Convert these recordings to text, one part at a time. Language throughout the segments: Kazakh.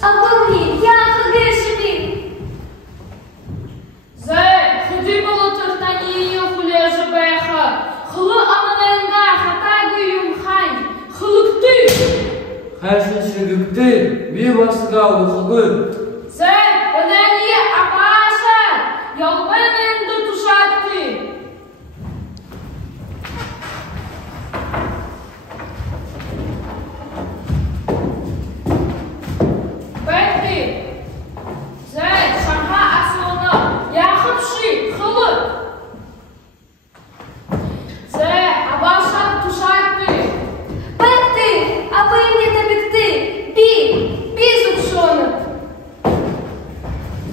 Абони, я хагешими. Зай, худи было тартани хулежа бэха. Хлы аманенга хатагы юмхай. Хлыкты. Хашиншигыкты, бивасга ухгы. Зай, подани апаша. Ялбэнэнды тушатты.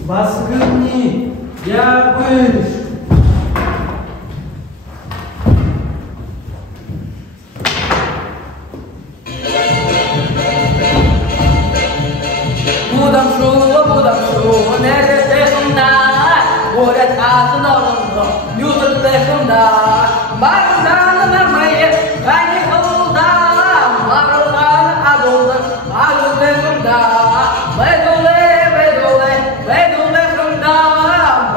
Баскыни, я быш. Будам шу, nerede hımda, orada tasın olundu, yudurda hımda, barından vermeyi, beni hılda, barından adolda, adolda hımda, bedole hımda,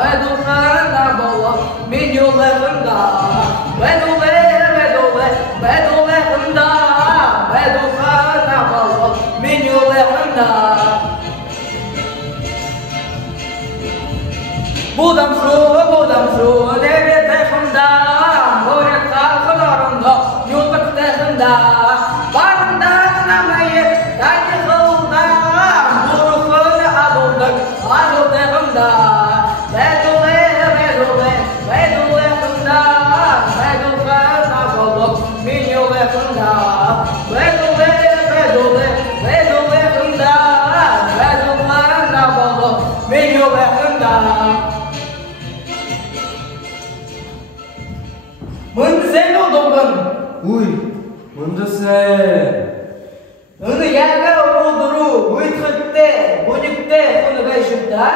bedolda nabolo, min yolu hımda, bedole hımda, bedolda nabolo, min yolu hımda. Budam şu, nerede hımda, orada kılarımda, yurtta hımda, barından namayı, tani hılda, burukun adolda hımda, bedule hımda, bedule nabolo, min yolu hımda, bedule hımda, bedule nabolo, min yolu hımda. Mendesel oldum. Uy, mendesel. Onu yaga olduru, uytkıtte, bonikte, onu gayşıpta.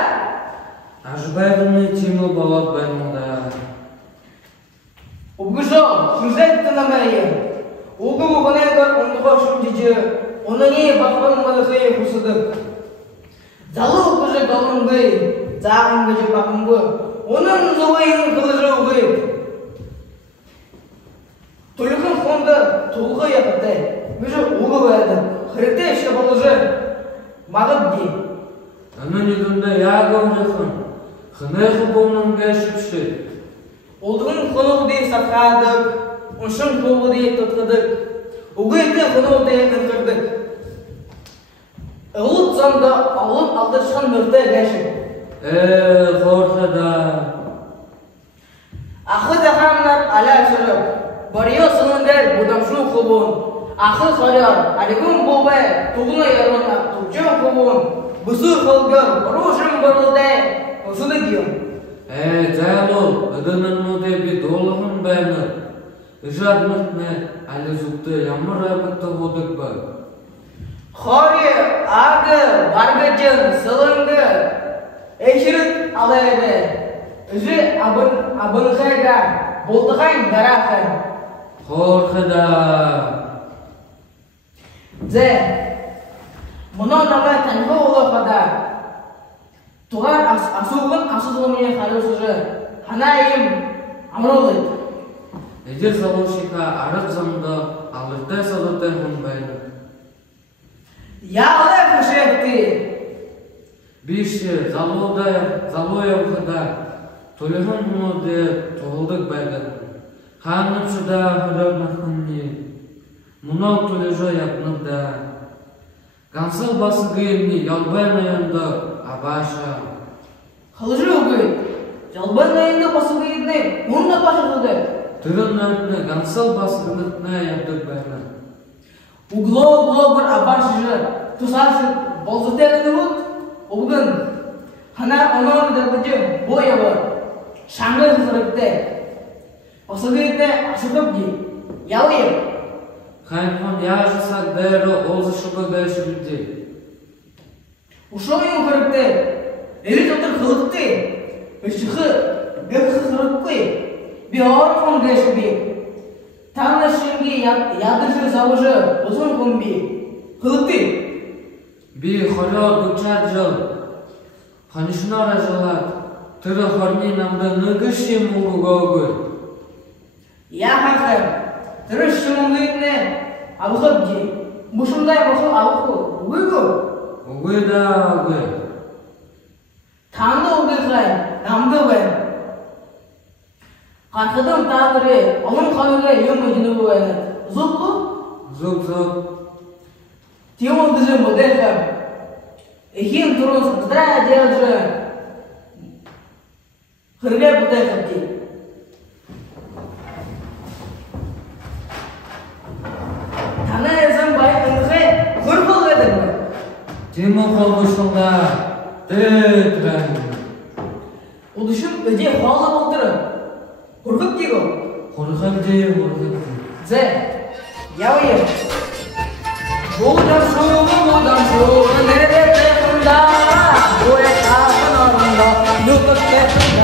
Ажбайгыны тимыл балат баймында. Угужо, сюжет тынамайы. Угу угонайгар ондуға шумжижы, оны не бақпаның малықайы құсыдық. Залы угужы балыңгай, зағыңгыжы бақыңгы, оның зуғайын қылыжы угай. Tulukun fonda tulga yapıtı, müjde uğu verdi. Hırıkta işe balıcı, mağıp değil. Anın yudunda yağım yakın. Hınayı bolunun geçipşi. Olduğun konu diye satkadık, onşun kolu diye tutkadık. Uğu eti konu diye kırkırdık. Ağıt zanda ağıt aldırışan mürte geçip. Korkada. Ahı dehamlar ala çırıp. Barıyor sınırlar budam şu kubun. Ahı sorar, aligum bube, tuğuna yarına, tuğcun kubun. Busu kılgır, baruşun barıldı, usulu diyor. Zayalol, ödünün mudebi dolğun bəyini. Ижад mırtne, ali zuktu yamur abıkta voduk var. Khori, agı, barbecin, sılındı, eşirit alaydı. Üzü abın khayga, boldıqayn darakın. Korkada. Мұны намай тәнгі олы қада. Туғар асуғын асызылымын қалусыжы. Ханайым амролы. Эдер салушика арық замда алыртай салыртай хұнбайды. Яғылы күшекті. Биші залуя қада толығын мұнды тоғылдық бәйгін. Ханып шыда хырарнақынни. Мұнау толежа япнында. Гансыл басы геймни ялбайн айында абаша. Қылжы өгі. Жалбайн айында басы геймни мұнда башырды. Түрін өтіне гансыл басы гынытна яптық бәйна. Угло бір абашыжы тұсашы болзытеліні бұд. Оғын хана оның дәрбіжі бойы бар. Шаңғы қырыпты. Басы геймни ашытып дей. Ялайым. Хайнхон яжысак дәрі олзышығы бәші білді. Ушойын көріпті, әрі тұтыр қылықты, үшіқі гөпсі қырыпқы, бі орқын бәші бі. Таңны шынге ядыршы завыжы ұзын күн бі. Қылықты. Bir хорор бучаджал. Ханишна ражалат. Тыры хорни намда ныгыши мугугогы. Я хахым, тырыш шымыңгыйны алғып же. Мұшындай мұқыл алғы ұғыгы. Угы да угы. Таңды ұғыгай, намды бән. Қарқыдың тағыры, оның қанығы емі жүні бәні. Зұп бұ? Зуп. Тион дызы мұдайқым. Эхин тұрын сызда әдеғжы. Қырға бұдайқым дей. Тана әзім бай ұңғы құр болғадың бай. Тиму қолғышында тәтірәң. Удушым öde халы болдырым. Құрғып дейгі. Құрғып дейі. Зә, яуы. Бұлдан шуы, нәре тәқында, бұя шағын арында, нүкіп тәқында.